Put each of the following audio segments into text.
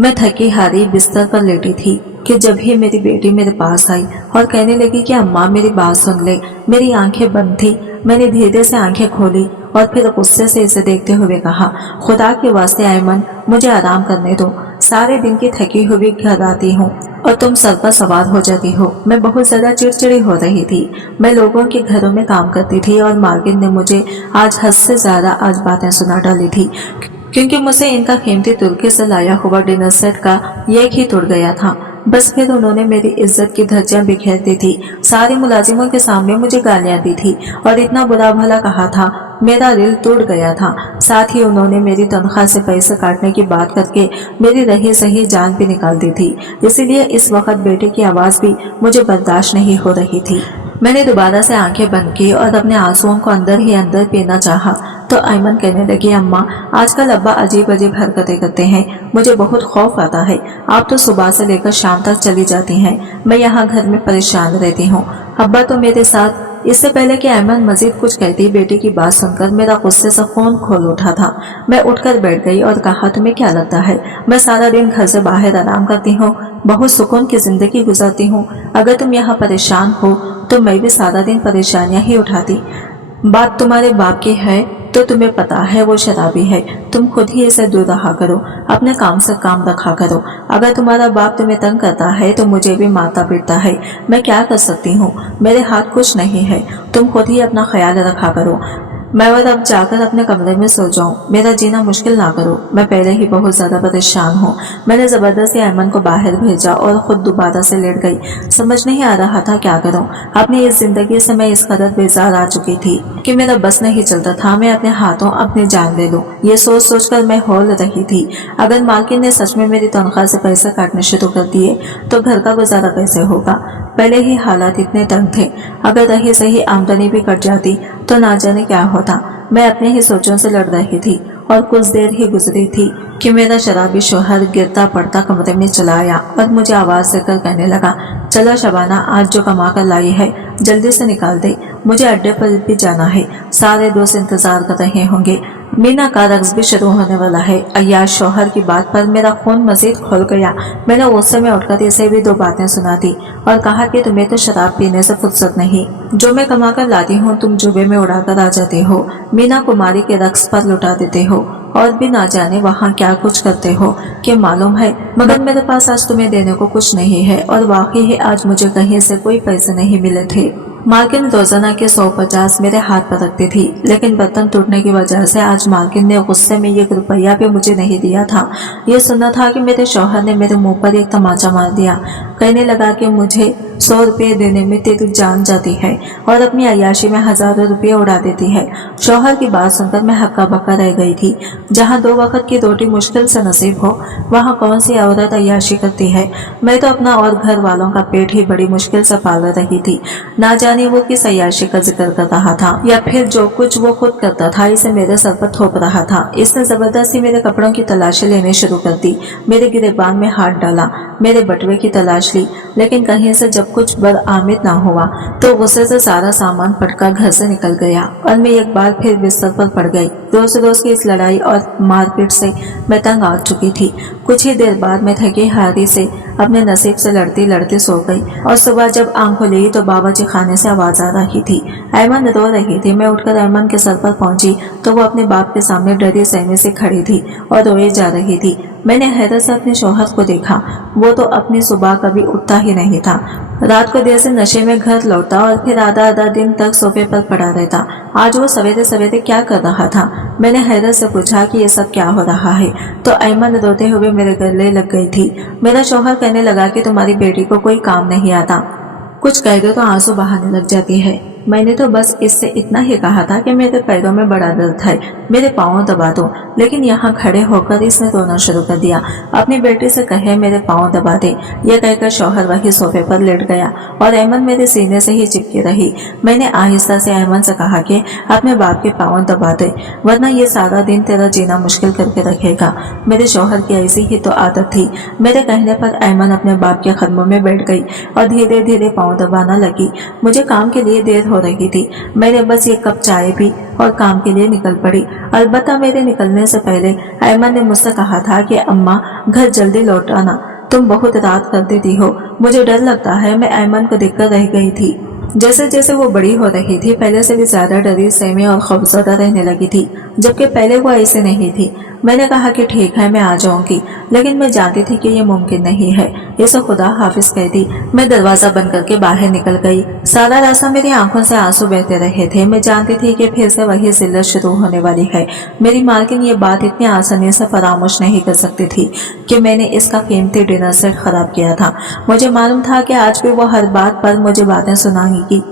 मैं थकी हारी बिस्तर पर लेटी थी कि जब ही मेरी बेटी मेरे पास आई और कहने लगी कि अम्मा मेरी बात सुन ले। मेरी आंखें बंद थी। मैंने धीरे से आंखें खोली और फिर गुस्से से इसे देखते हुए कहा, खुदा के वास्ते अयमन, मुझे आराम करने दो। सारे दिन की थकी हुई घर आती हूँ और तुम सर पर सवार हो जाती हो। मैं बहुत ज्यादा चिड़चिड़ी हो रही थी। मैं लोगों के घरों में काम करती थी और मार्गिन ने मुझे आज हद से ज्यादा आज बातें सुना डाली थी, क्योंकि मुझे इनका कीमती तुर्की से लाया हुआ डिनर सेट का एक ही टूट गया था। बस फिर उन्होंने मेरी इज्जत की धज्जियां बिखेर दी थी। सारे मुलाजिमों के सामने मुझे गालियां दी थी और इतना बुरा भला कहा था। मेरा दिल टूट गया था। साथ ही उन्होंने मेरी तनख्वाह से पैसे काटने की बात करके मेरी रही सही जान भी निकाल दी थी। इसीलिए इस वक्त बेटे की आवाज भी मुझे बर्दाश्त नहीं हो रही थी। मैंने दोबारा से आंखें बंद की और अपने आंसुओं को अंदर ही अंदर पीना चाहा तो अयमन कहने लगी, अम्मा आजकल अब्बा अजीब अजीब हरकतें करते हैं, मुझे बहुत खौफ आता है। आप तो सुबह से लेकर शाम तक चली जाती हैं, मैं यहाँ घर में परेशान रहती हूँ। अब्बा तो मेरे साथ। इससे पहले कि अयमन मजीद कुछ कहती, बेटी की बात सुनकर मेरा गुस्से से खून खोल उठा था। मैं उठकर बैठ गई और कहा, तुम्हें क्या लगता है मैं सारा दिन घर से बाहर आराम करती हूँ, बहुत सुकून की जिंदगी गुजारती हूँ। अगर तुम यहाँ परेशान हो तो मैं भी सारा दिन परेशानियां ही उठाती। बात तुम्हारे बाप की है तो तुम्हें पता है वो शराबी है, तुम खुद ही इसे दूर रहा करो, अपने काम से काम रखा करो। अगर तुम्हारा बाप तुम्हें तंग करता है तो मुझे भी मारता पीटता है, मैं क्या कर सकती हूँ, मेरे हाथ कुछ नहीं है, तुम खुद ही अपना ख्याल रखा करो। मैं और अब जाकर अपने कमरे में सो जाऊं, मेरा जीना मुश्किल ना करो, मैं पहले ही बहुत ज्यादा परेशान हूँ। मैंने जबरदस्ती अयमन को बाहर भेजा और खुद दोबारा से लेट गई। समझ नहीं आ रहा था क्या करूं। अपनी इस जिंदगी से मैं इस कदर बेजार आ चुकी थी कि मेरा बस नहीं चलता था मैं अपने हाथों अपनी जान ले लूं। ये सोच सोच कर मैं हौल रही थी, अगर मालकिन ने सच में मेरी तनख्वाह से पैसे काटने शुरू कर दिए तो घर का गुजारा कैसे होगा। पहले ही हालात इतने तंग थे, अगर रही सही आमदनी भी कट जाती तो ना जाने क्या होता। मैं अपने ही सोचों से लड़ रही थी और कुछ देर ही गुजरी थी कि मेरा शराबी शोहर गिरता पड़ता कमरे में चला आया और मुझे आवाज देकर कहने लगा, चलो शबाना, आज जो कमा कर लाई है जल्दी से निकाल दे, मुझे अड्डे पर भी जाना है, सारे दोस्त इंतजार कर रहे होंगे, मीना का रक्स भी शुरू होने वाला है। अय्याश शौहर की बात पर मेरा खून मजीद खुल गया। मैंने गुस्से में उठकर इसे भी दो बातें सुना दी और कहा कि तुम्हें तो शराब पीने से फुर्सत नहीं, जो मैं कमा कर लाती हूँ तुम जुबे में उड़ाकर आ जाते हो, मीना कुमारी के रक्स पर लुटा देते हो और भी ना जाने वहाँ क्या कुछ करते हो कि मालूम है, मगर मेरे पास आज तुम्हें देने को कुछ नहीं है और वाकई है आज मुझे कहीं से कोई पैसे नहीं मिले थे। मालकिन रोजाना के 150 मेरे हाथ पर रखती थी, लेकिन बर्तन टूटने की वजह से आज मालकिन ने गुस्से में 1 रुपया भी मुझे नहीं दिया था। ये सुना था कि मेरे शौहर ने मेरे मुंह पर एक तमाचा मार दिया, कहने लगा कि मुझे 100 रुपये देने में तेरी जान जाती है और अपनी अय्याशी में हजारों रुपये उड़ा देती है। शौहर की बात सुनकर मैं हक्का बक्का रह गई थी। जहाँ 2 वक्त की रोटी मुश्किल से नसीब हो वहाँ कौन सी औरत अय्याशी करती है। मैं तो अपना और घर वालों का पेट ही बड़ी मुश्किल से पाल रही थी। ना जाने वो किस अय्याशी का जिक्र कर रहा था या फिर जो कुछ वो खुद करता था इसे मेरे सर पर थोप रहा था। इसने जबरदस्ती मेरे कपड़ों की तलाशी लेने शुरू कर दी, मेरे गिरेबान में हाथ डाला, मेरे बटुए की तलाश ली, लेकिन कहीं से जब कुछ बरामद ना हुआ तो गुस्से से सारा सामान पटका घर से निकल गया और मैं एक बार फिर बिस्तर पर पड़ गई। रोज रोज की इस लड़ाई और मारपीट से मैं तंग आ चुकी थी। कुछ ही देर बाद मैं थकी हारी से अपने नसीब से लड़ती लड़ती सो गई और सुबह जब आंख खुली तो बाबा जी खाने से आवाज आ रही थी। अयमन रो रही थी। मैं उठकर अयमन के सर पर पहुंची तो वो अपने बाप के सामने डरी सहमे से खड़ी थी और रोए जा रही थी। मैंने हैरत से अपने शौहर को देखा, वो तो अपनी सुबह कभी उठता ही नहीं था। रात को देर से नशे में घर लौटा और फिर आधा दिन तक सोफे पर पड़ा रहता। आज वो सवेरे सवेरे क्या कर रहा था। मैंने हैरत से पूछा कि ये सब क्या हो रहा है तो अयमन रोते हुए मेरे गले लग गई थी। मेरा शौहर कहने लगा कि तुम्हारी बेटी को कोई काम नहीं आता, कुछ कह दो तो आंसू बहाने लग जाती है। मैंने तो बस इससे इतना ही कहा था कि मेरे पैरों में बड़ा दर्द है, मेरे पाँव दबा दो, लेकिन यहाँ खड़े होकर इसने रोना शुरू कर दिया। अपनी बेटी से कहे मेरे पाँव दबा दे। यह कहकर शौहर वही सोफे पर लेट गया और अयमन मेरे सीने से ही चिपकी रही। मैंने आहिस्ता से अयमन से कहा कि अपने बाप के पाँव दबा दे, वरना ये सारा दिन तेरा जीना मुश्किल करके रखेगा। मेरे शौहर की ऐसी ही तो आदत थी। मेरे कहने पर अयमन अपने बाप के कदमों में बैठ गई और धीरे धीरे पाँव दबाना लगी। मुझे काम के लिए देर हो रही थी। मैंने बस ये कप चाय पी और काम के लिए निकल पड़ी। अलबत्ता मेरे निकलने से पहले ऐमन ने मुझसे कहा था कि अम्मा घर जल्दी लौट आना, तुम बहुत रात कर देती हो। मुझे डर लगता है। मैं ऐमन को देखकर रह गई थी। जैसे जैसे वो बड़ी हो रही थी पहले से भी ज्यादा डरी, सहमी और खौफजदा रहने लगी थी, जबकि पहले वो ऐसे नहीं थी। मैंने कहा कि ठीक है मैं आ जाऊंगी, लेकिन मैं जानती थी कि ये मुमकिन नहीं है। इसे खुदा हाफिज कहती। मैं दरवाजा बंद करके बाहर निकल गई। सारा रास्ता मेरी आंखों से आंसू बहते रहे थे। मैं जानती थी कि फिर से वही जिल्लत शुरू होने वाली है। मेरी मालकिन ये बात इतनी आसानी से फरामोश नहीं कर सकती थी कि मैंने इसका कीमती डिनर सेट खराब किया था। मुझे मालूम था कि आज भी वो हर बात पर मुझे बातें सुनाएगी,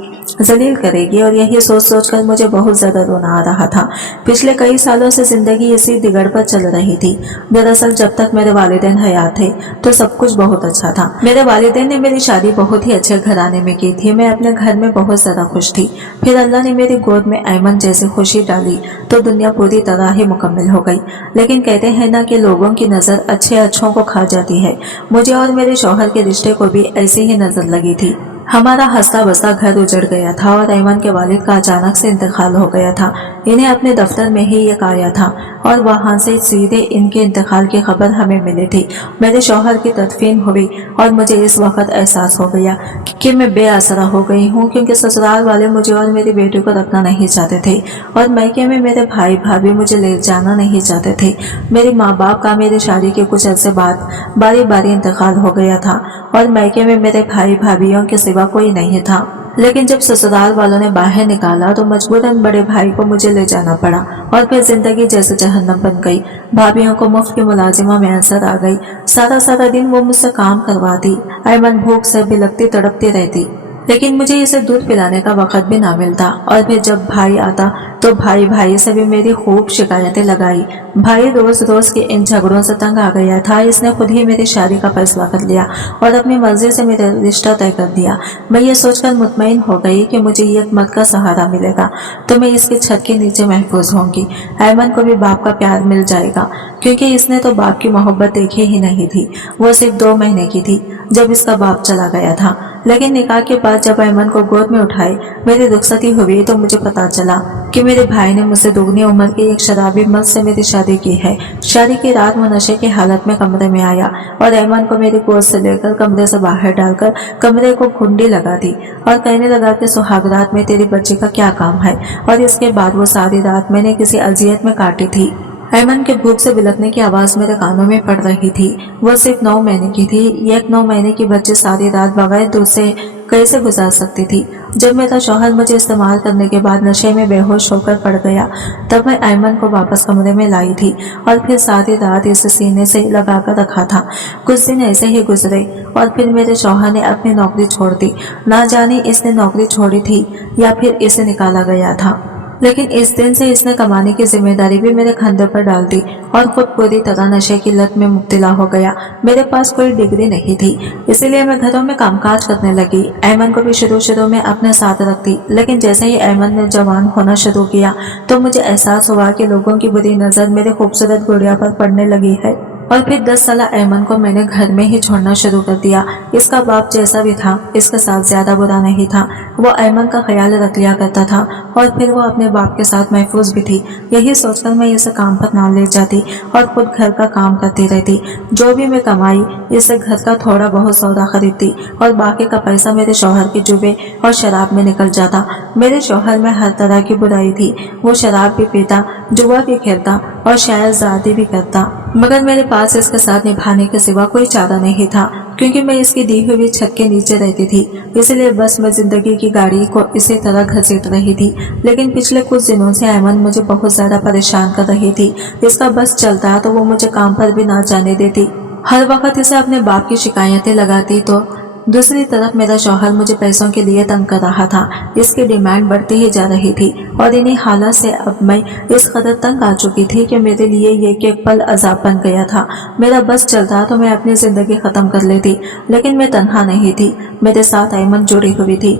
जलील करेगी, और यही सोच सोच कर मुझे बहुत ज्यादा रोना आ रहा था। पिछले कई सालों से जिंदगी इसी दिगड़ पर चल रही थी। दरअसल जब तक मेरे वालिदैन हयात थे तो सब कुछ बहुत अच्छा था। मेरे वालिदैन ने मेरी शादी बहुत ही अच्छे घराने में की थी। मैं अपने घर में बहुत ज्यादा खुश थी। फिर अल्लाह ने मेरी गोद में ऐमन जैसी खुशी डाली तो दुनिया पूरी तरह ही मुकम्मल हो गई। लेकिन कहते हैं ना कि लोगों की नजर अच्छे अच्छों को खा जाती है। मुझे और मेरे शौहर के रिश्ते को भी ऐसी ही नजर लगी थी। हमारा हंसता बसता घर उजड़ गया था और ऐमन के वालिद का अचानक से इंतकाल हो गया था। इन्हें अपने दफ्तर में ही यह आया था और वहां से सीधे इनके इंतकाल की खबर हमें मिली थी। मेरे शौहर की तदफीन हुई और मुझे इस वक्त एहसास हो गया कि मैं बेआसरा हो गई हूँ, क्योंकि ससुराल वाले मुझे और मेरी बेटी को रखना नहीं चाहते थे और मैके में मेरे भाई भाभी मुझे ले जाना नहीं चाहते थे। मेरे माँ बाप का मेरी शादी के कुछ अरसे बाद बारी बारी इंतकाल हो गया था और मैके में मेरे भाई भाभीयों के सिवा कोई नहीं था। लेकिन जब ससुराल वालों ने बाहर निकाला तो मजबूरन बड़े भाई को मुझे ले जाना पड़ा और फिर जिंदगी जैसे जहन्नम बन गई। भाभीयों को मुफ्त की मुलाजिमा में असर आ गई। सारा सारा दिन वो मुझसे काम करवाती। ऐमन भूख से बिलखती तड़पती रहती, लेकिन मुझे इसे दूध पिलाने का वक्त भी ना मिलता। और फिर जब भाई आता तो भाई भाई से भी मेरी खूब शिकायतें लगाई। भाई रोज रोज के इन झगड़ों से तंग आ गया था। इसने खुद ही मेरी शादी का फैसला कर लिया और अपनी मर्जी से मेरा रिश्ता तय कर दिया। मैं ये सोचकर मुतमईन हो गई कि मुझे एक मर्द का सहारा मिलेगा तो मैं इसके छत के नीचे महफूज होंगी। ऐमन को भी बाप का प्यार मिल जाएगा, क्योंकि इसने तो बाप की मोहब्बत देखी ही नहीं थी। वो सिर्फ 2 महीने की थी जब इसका बाप चला गया था। लेकिन निकाह के बाद जब ऐमन को गोद में उठाए मेरी रुखसती हुई तो मुझे पता चला कि मेरे भाई ने मुझसे दोगुनी उम्र के एक शराबी मर्द से मेरी शादी की है। शादी की रात वो नशे की हालत में कमरे में आया और ऐमन को मेरी गोद से लेकर कमरे से बाहर डालकर कमरे को कुंडी लगा दी और कहने लगा कि सुहागरात में तेरी बच्ची का क्या काम है। और इसके बाद वो सारी रात मैंने किसी अजियत में काटी थी। ऐमन के भूख से बिलखने की आवाज मेरे कानों में पड़ रही थी। वो सिर्फ 9 महीने की थी। एक 9 महीने की बच्ची सारी रात बगैर दूध से कैसे गुजार सकती थी। जब मेरा शौहर मुझे इस्तेमाल करने के बाद नशे में बेहोश होकर पड़ गया तब मैं ऐमन को वापस कमरे में लाई थी और फिर सारी रात इसे सीने से लगा कर रखा था। कुछ दिन ऐसे ही गुजरे और फिर मेरे शौहर ने अपनी नौकरी छोड़ दी। ना जाने इसने नौकरी छोड़ी थी या फिर इसे निकाला गया था, लेकिन इस दिन से इसने कमाने की जिम्मेदारी भी मेरे कंधे पर डाल दी और खुद पूरी तरह नशे की लत में मुब्तला हो गया। मेरे पास कोई डिग्री नहीं थी, इसीलिए मैं घरों में कामकाज करने लगी। ऐमन को भी शुरू में अपने साथ रखती, लेकिन जैसे ही ऐमन ने जवान होना शुरू किया तो मुझे एहसास हुआ कि लोगों की बुरी नजर मेरे खूबसूरत गुड़िया पर पड़ने लगी है। और फिर 10 साल ऐमन को मैंने घर में ही छोड़ना शुरू कर दिया। इसका बाप जैसा भी था इसके साथ ज्यादा बुरा नहीं था। वो ऐमन का ख्याल रख लिया करता था और फिर वो अपने बाप के साथ महफूज भी थी। यही सोचकर मैं इसे काम पर ना ले जाती और खुद घर का काम करती रहती। जो भी मैं कमाई इससे घर का थोड़ा बहुत सौदा खरीदती और बाकी का पैसा मेरे शौहर के जुबे और शराब में निकल जाता। मेरे शौहर में हर तरह की बुराई थी। वो शराब भी पीता, जुआ भी खेलता और शायद ज़ादी भी करता, मगर मेरे पास इसके साथ निभाने के सिवा कोई चारा नहीं था, क्योंकि मैं इसकी दी हुई छत के नीचे रहती थी। इसलिए बस मैं जिंदगी की गाड़ी को इसी तरह घसीट रही थी। लेकिन पिछले कुछ दिनों से ऐमन मुझे बहुत ज्यादा परेशान कर रही थी। इसका बस चलता तो वो मुझे काम पर भी ना जाने देती। हर वक्त इसे अपने बाप की शिकायतें लगाती तो दूसरी तरफ मेरा शौहर मुझे पैसों के लिए तंग कर रहा था। इसकी डिमांड बढ़ती ही जा रही थी और इन्हीं हालात से अब मैं इस कदर तंग आ चुकी थी कि मेरे लिए ये एक पल अजाब बन गया था। मेरा बस चलता तो मैं अपनी जिंदगी खत्म कर लेती, लेकिन मैं तन्हा नहीं थी। मेरे साथ ऐमन जुड़ी हुई थी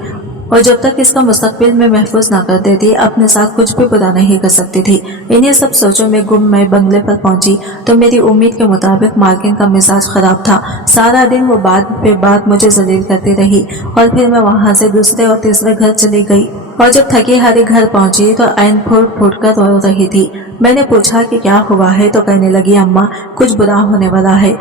और जब तक इसका मुस्तकबिल में महफूज ना कर देती अपने साथ कुछ भी बुरा नहीं कर सकती थी। इन्हीं सब सोचों में गुम मैं बंगले पर पहुंची तो मेरी उम्मीद के मुताबिक मालकिन का मिजाज खराब था। सारा दिन वो बात पे बात मुझे जलील करती रही और फिर मैं वहां से दूसरे और तीसरे घर चली गई। और जब थकी हारी घर पहुंची तो ऐन फूट फूट कर रो रही थी। मैंने पूछा कि क्या हुआ है तो कहने लगी, अम्मा कुछ बुरा होने वाला है।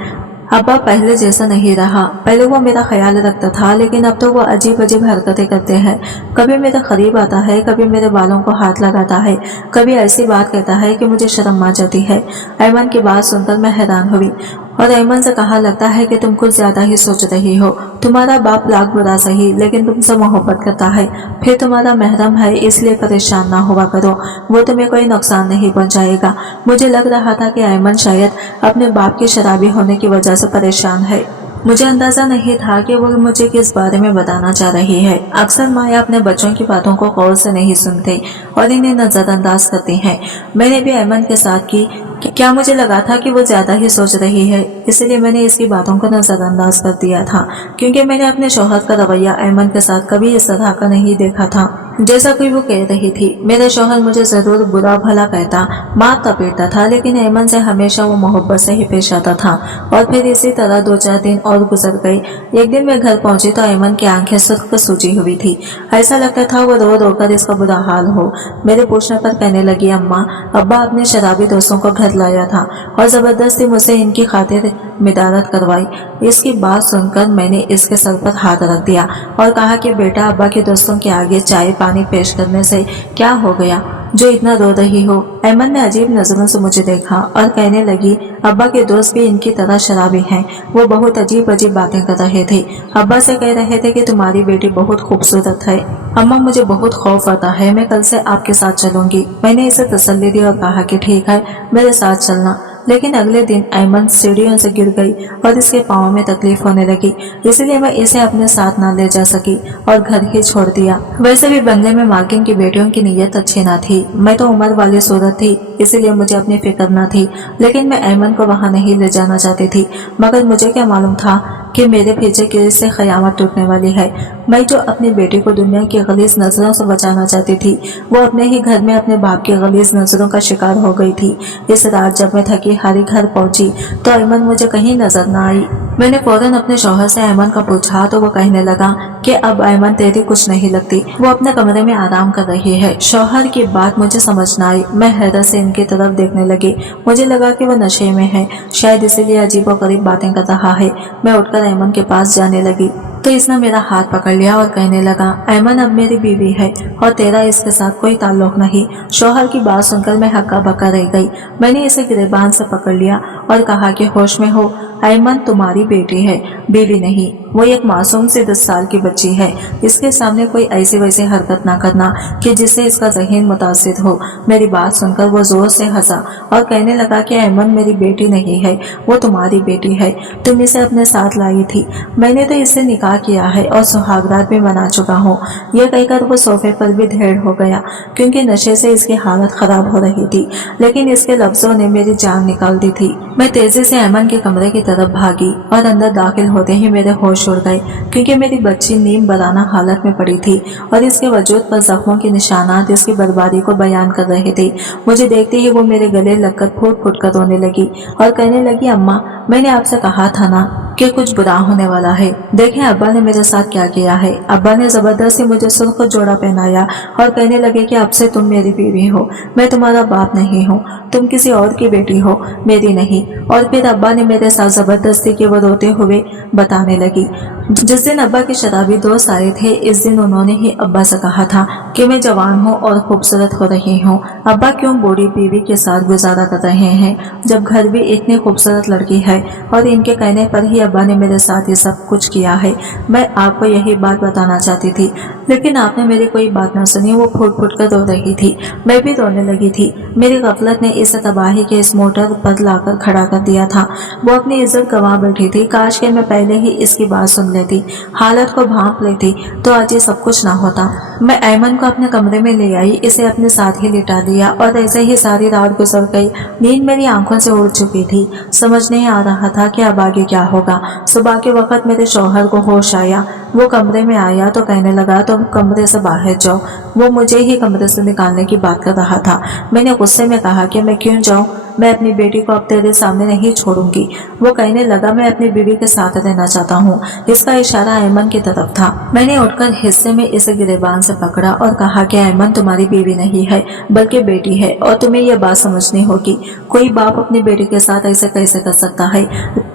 अब्बा पहले जैसा नहीं रहा। पहले वो मेरा ख्याल रखता था, लेकिन अब तो वो अजीब अजीब हरकतें करते हैं। कभी मेरे करीब आता है, कभी मेरे बालों को हाथ लगाता है, कभी ऐसी बात कहता है कि मुझे शर्म आ जाती है। ऐमन की बात सुनकर मैं हैरान हुई और ऐमन से कहा, लगता है कि तुम कुछ ज्यादा ही सोच रही हो। तुम्हारा बाप लाख बुरा सही, लेकिन तुमसे मोहब्बत करता है। फिर तुम्हारा महरम है, इसलिए परेशान ना हुआ करो। वो तुम्हें कोई नुकसान नहीं पहुंचाएगा। मुझे लग रहा था कि ऐमन शायद अपने बाप के शराबी होने की वजह से परेशान है। मुझे अंदाजा नहीं था कि वो मुझे किस बारे में बताना चाह रही है। अक्सर माया अपने बच्चों की बातों को गौर से नहीं सुनते और इन्हें नजरअंदाज करती हैं। मैंने भी ऐमन के साथ की। क्या मुझे लगा था कि वो ज्यादा ही सोच रही है, इसलिए मैंने इसकी बातों को नजरअंदाज कर दिया था, क्योंकि मैंने अपने शौहर का रवैया ऐमन के साथ कभी इस तरह का नहीं देखा था। जैसा कि वो कह रही थी, मेरा शौहर मुझे जरूर बुरा भला कहता, मारता पीटता था, लेकिन ऐमन से हमेशा वो मोहब्बत से ही पेश आता था। और फिर इसी तरह 2-4 दिन और गुजर गए। एक दिन मैं घर पहुंची तो ऐमन की आंखें सुर्ख सूजी हुई थी। ऐसा लगता था वो रो रो कर इसका बुरा हाल हो। मेरे पूछने पर कहने लगी, अम्मा अब्बा अपने शराबी दोस्तों को घर लाया था और जबरदस्ती मुझसे इनकी खातिर मिदारत करवाई। इसकी बात सुनकर मैंने इसके सर पर हाथ रख दिया और कहा कि बेटा, अब्बा के दोस्तों के आगे चाय पानी पेश करने से क्या हो गया जो इतना रो रही हो। ऐमन ने अजीब नजरों से मुझे देखा और कहने लगी, अब्बा के दोस्त भी इनकी तरह शराबी हैं। वो बहुत अजीब अजीब बातें कर रहे थे। अब्बा से कह रहे थे कि तुम्हारी बेटी बहुत खूबसूरत है। अम्मा मुझे बहुत खौफ आता है, मैं कल से आपके साथ चलूंगी। मैंने इसे तसल्ली दी और कहा कि ठीक है, मेरे साथ चलना। लेकिन अगले दिन ऐमन सीढ़ियों से गिर गई और इसके पाँव में तकलीफ होने लगी, इसलिए मैं इसे अपने साथ न ले जा सकी और घर ही छोड़ दिया। वैसे भी बंगले में मालकिन की बेटियों की नीयत अच्छी न थी। मैं तो उम्र वाली सूरत थी, इसलिए मुझे अपनी फिक्र न थी, लेकिन मैं ऐमन को वहां नहीं ले जाना चाहती थी। मगर मुझे क्या मालूम था कि मेरे पीछे किससे क़यामत टूटने वाली है। मैं जो अपनी बेटी को दुनिया की गलीज नजरों से बचाना चाहती थी, वो अपने ही घर में अपने बाप की गलीज नजरों का शिकार हो गई थी। इस रात जब मैं थकी हारी घर पहुंची तो ऐमन मुझे कहीं नजर न आई। मैंने फौरन अपने शौहर से ऐमन का पूछा तो वो कहने लगा कि अब ऐमन तेरी कुछ नहीं लगती, वो अपने कमरे में आराम कर रही है। शौहर की बात मुझे समझ न आई। मैं हैरत से इनकी तरफ देखने लगी। मुझे लगा कि वो नशे में है, शायद इसीलिए अजीबोगरीब बातें कर रहा है। मैं उठकर ऐमन के पास जाने लगी तो इसने मेरा हाथ पकड़ लिया और कहने लगा, ऐमन अब मेरी बीवी है और तेरा इसके साथ कोई ताल्लुक नहीं। शौहर की बात सुनकर मैं हक्का बक्का रह गई। मैंने इसे गिरेबान से पकड़ लिया और कहा कि होश में हो, ऐमन तुम्हारी बेटी है, बीवी नहीं। वो एक मासूम से 10 साल की बच्ची है। इसके सामने कोई ऐसी वैसी हरकत ना करना कि जिससे इसका ज़हन मुतासिर हो। मेरी बात सुनकर वो जोर से हंसा और कहने लगा कि ऐमन मेरी बेटी नहीं है, वो तुम्हारी बेटी है। तुम इसे अपने साथ लाई थी। मैंने तो इससे निकाह किया है और सुहागरात भी मना चुका हूँ। यह कहकर वो सोफे पर भी ढेर हो गया, क्योंकि नशे से इसकी हालत खराब हो रही थी। लेकिन इसके लफ्जों ने मेरी जान निकाल दी थी। मैं तेजी से ऐमन के कमरे की तरफ भागी और अंदर दाखिल होते ही मेरे होश उड़ गए, क्योंकि मेरी बच्ची नीम बराना हालत में पड़ी थी और इसके वजूद पर जख्मों के निशानात इसकी बर्बादी को बयान कर रहे थे। मुझे देखते ही वो मेरे गले लगकर फूट फूट कर रोने लगी और कहने लगी, अम्मा मैंने आपसे कहा था ना कि कुछ बुरा होने वाला है। देखें अब्बा ने मेरे साथ क्या किया है। अब्बा ने जबरदस्ती मुझे सुर्ख जोड़ा पहनाया और कहने लगे कि अब से तुम मेरी बीवी हो, मैं तुम्हारा बाप नहीं हूँ, तुम किसी और की बेटी हो, मेरी नहीं। और फिर अब्बा ने मेरे साथ जबरदस्ती की वो रोते हुए बताने लगी। जिस दिन अब्बा के शराबी दोस्त आए थे, इस दिन उन्होंने ही अब्बा से कहा था कि मैं जवान हूँ और खूबसूरत हो रही हूँ। अब्बा क्यों बूढ़ी बीवी के साथ गुजारा कर रहे हैं जब घर भी इतनी खूबसूरत लड़की है। और इनके कहने पर ही अब्बा ने मेरे साथ ये सब कुछ किया है। मैं आपको यही बात बताना चाहती थी, लेकिन आपने मेरी कोई बात न सुनी। वो फूट फूट कर रो रही थी, मैं भी रोने लगी थी। मेरी गफलत ने इसे तबाही के इस मोटर पर लाकर खड़ा कर दिया था। वो अपनी इज्जत गंवा बैठी थी। काश के मैं पहले ही इसकी बात सुन लेती, हालत को भांप लेती, तो आज ये सब कुछ ना होता। मैं ऐमन को अपने कमरे में ले आई, इसे अपने साथ ही लिटा दिया और ऐसे ही सारी रात गुजर गई। नींद मेरी आंखों से उड़ चुकी थी। समझ नहीं आ रहा था कि अब आगे क्या होगा। सुबह के वक्त मेरे शौहर को होश आया। वो कमरे में आया तो कहने लगा तुम कमरे से बाहर जाओ। वो मुझे ही कमरे से निकालने की बात कर रहा था। मैंने गुस्से में कहा कि मैं क्यों जाऊं, मैं अपनी बेटी को अब तेरे सामने नहीं छोड़ूंगी। वो कहने लगा मैं अपनी बीवी के साथ रहना चाहता हूँ। इसका इशारा ऐमन की तरफ था। मैंने उठकर हिस्से में इसे गिरेबान से पकड़ा और कहा कि ऐमन तुम्हारी बीवी नहीं है बल्कि बेटी है और तुम्हें यह बात समझनी होगी। कोई बाप अपनी बेटी के साथ ऐसे कैसे कर सकता है।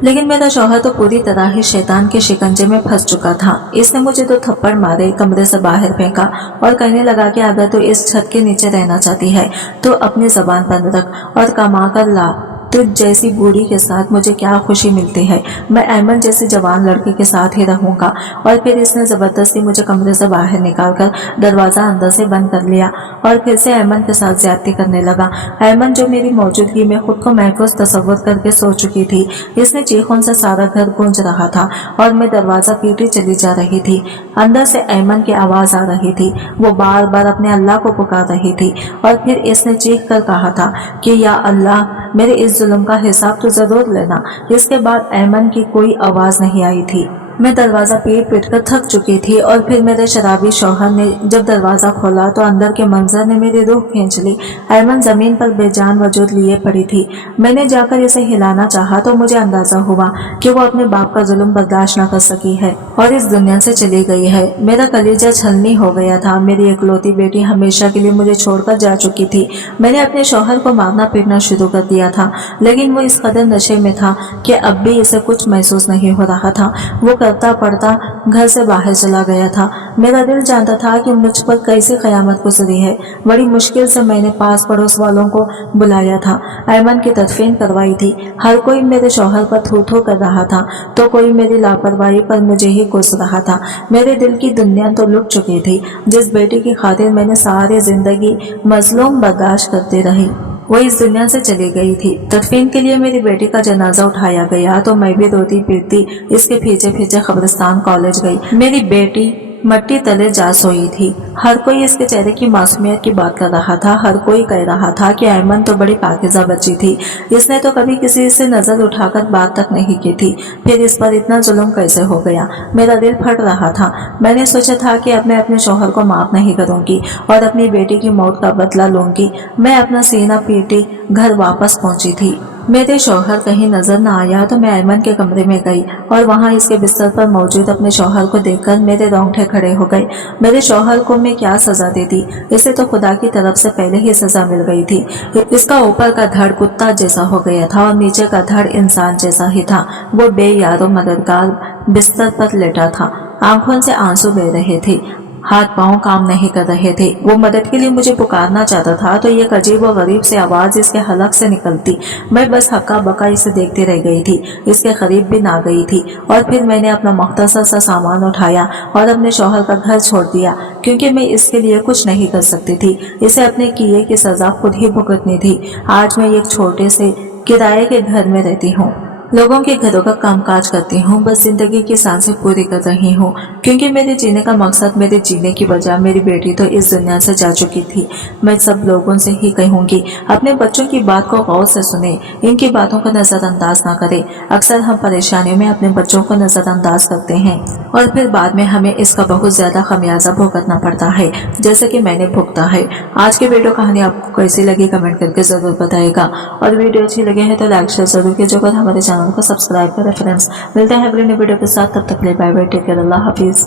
लेकिन मेरा शौहर तो पूरी तरह ही शैतान के शिकंजे में फंस चुका था। इसने मुझे तो थप्पड़ मारे, कमरे से बाहर फेंका और कहने लगा कि अगर तू इस छत के नीचे रहना चाहती है तो अपनी जबान बंद रख और कमा कर ला। तुझ जैसी बूढ़ी के साथ मुझे क्या खुशी मिलती है। मैं ऐमन जैसे जवान लड़के के साथ ही रहूंगा। और फिर इसने जबरदस्ती मुझे कमरे से बाहर निकालकर दरवाजा अंदर से बंद कर लिया और फिर से ऐमन के साथ ज्यादती करने लगा। ऐमन जो मेरी मौजूदगी में खुद को महफूज तस्वुर करके सो चुकी थी, इसने चीखों से सारा घर गूंज रहा था और मैं दरवाजा पीटे चली जा रही थी। अंदर से ऐमन की आवाज आ रही थी। वो बार बार अपने अल्लाह को पुकार रही थी और फिर इसने चीख कर कहा था कि या अल्लाह मेरे इस जुल्म का हिसाब तो जरूर लेना। इसके बाद ऐमन की कोई आवाज नहीं आई थी। मैं दरवाजा पीट पीट कर थक चुकी थी और फिर मेरे शराबी शौहर ने जब दरवाजा खोला तो अंदर के मंजर ने मेरी रूह खींच ली। ऐमन जमीन पर बेजान वजूद लिए पड़ी थी। मैंने जाकर इसे हिलाना चाहा तो मुझे अंदाजा हुआ कि वो अपने बाप का जुल्म बर्दाश्त न कर सकी है और इस दुनिया से चली गई है। मेरा कलेजा छलनी हो गया था। मेरी इकलौती बेटी हमेशा के लिए मुझे छोड़कर जा चुकी थी। मैंने अपने शौहर को मारना पीटना शुरू कर दिया था, लेकिन वो इस कदर नशे में था कि अब भी इसे कुछ महसूस नहीं हो रहा था। वो करता पड़ता घर से बाहर चला गया था। मेरा दिल जानता था कि मुझ पर कैसी कयामत गुजरी है। बड़ी मुश्किल से मैंने पास पड़ोस वालों को बुलाया था, ऐमन की तदफीन करवाई थी। हर कोई मेरे शौहर पर थू थू कर रहा था तो कोई मेरी लापरवाही पर मुझे ही कोस रहा था। मेरे दिल की दुनिया तो लुट चुकी थी। जिस बेटी की खातिर मैंने सारी जिंदगी मजलूम बर्दाश्त करती रही, वो इस दुनिया से चली गई थी। तदफीन के लिए मेरी बेटी का जनाजा उठाया गया तो मैं भी रोती पीटती इसके पीछे पीछे कब्रिस्तान कॉलेज गई। मेरी बेटी मट्टी तले जा सोई थी। हर कोई इसके चेहरे की मासूमियत की बात कर रहा था। हर कोई कह रहा था कि ऐमन तो बड़ी पाकिज़ा बच्ची थी, इसने तो कभी किसी से नजर उठाकर बात तक नहीं की थी, फिर इस पर इतना जुल्म कैसे हो गया। मेरा दिल फट रहा था। मैंने सोचा था कि अब मैं अपने शौहर को माफ नहीं करूंगी और अपनी बेटी की मौत का बदला लूंगी। मैं अपना सीना पीटी घर वापस पहुंची थी। मेरे शौहर कहीं नजर न आया तो मैं ऐमन के कमरे में गई और वहां इसके बिस्तर पर मौजूद अपने शौहर को देखकर मेरे रोंगटे खड़े हो गए। मेरे शौहर को मैं क्या सजा देती, इसे तो खुदा की तरफ से पहले ही सजा मिल गई थी। इसका ऊपर का धड़ कुत्ता जैसा हो गया था और नीचे का धड़ इंसान जैसा ही था। वो बेयारो मददगार बिस्तर पर लेटा था, आंखों से आंसू बह रहे थे, हाथ पांव काम नहीं कर रहे थे। वो मदद के लिए मुझे पुकारना चाहता था तो ये अजीब और गरीब सी आवाज इसके हलक से निकलती। मैं बस हक्का बक्का इसे देखती रह गई थी, इसके करीब भी ना गई थी। और फिर मैंने अपना मुख्तसर सा सामान उठाया और अपने शौहर का घर छोड़ दिया, क्योंकि मैं इसके लिए कुछ नहीं कर सकती थी। इसे अपने किए की सजा खुद ही भुगतनी थी। आज मैं एक छोटे से किराए के घर में रहती हूँ, लोगों के घरों का कामकाज करती हूँ, बस जिंदगी की सांसें पूरी कर रही हूँ, क्योंकि मेरे जीने का मकसद, मेरे जीने की वजह मेरी बेटी तो इस दुनिया से जा चुकी थी। मैं सब लोगों से ही कहूँगी, अपने बच्चों की बात को गौर से सुने, इनकी बातों को नजरअंदाज ना करें। अक्सर हम परेशानियों में अपने बच्चों को नजरअंदाज करते हैं और फिर बाद में हमें इसका बहुत ज्यादा खमियाजा भुगतना पड़ता है, जैसे कि मैंने भुगता है। आज की वीडियो कहानी आपको कैसी लगी कमेंट करके जरूर बताएगा और वीडियो अच्छी लगे है तो लाइक शेयर जरूर कीजिएगा और हमारे चैनल को सब्सक्राइब करें फ्रेंड्स। मिलते हैं अगले वीडियो के साथ, तब तक के लिए बाय बाय, टेक केयर, अल्लाह हाफिज।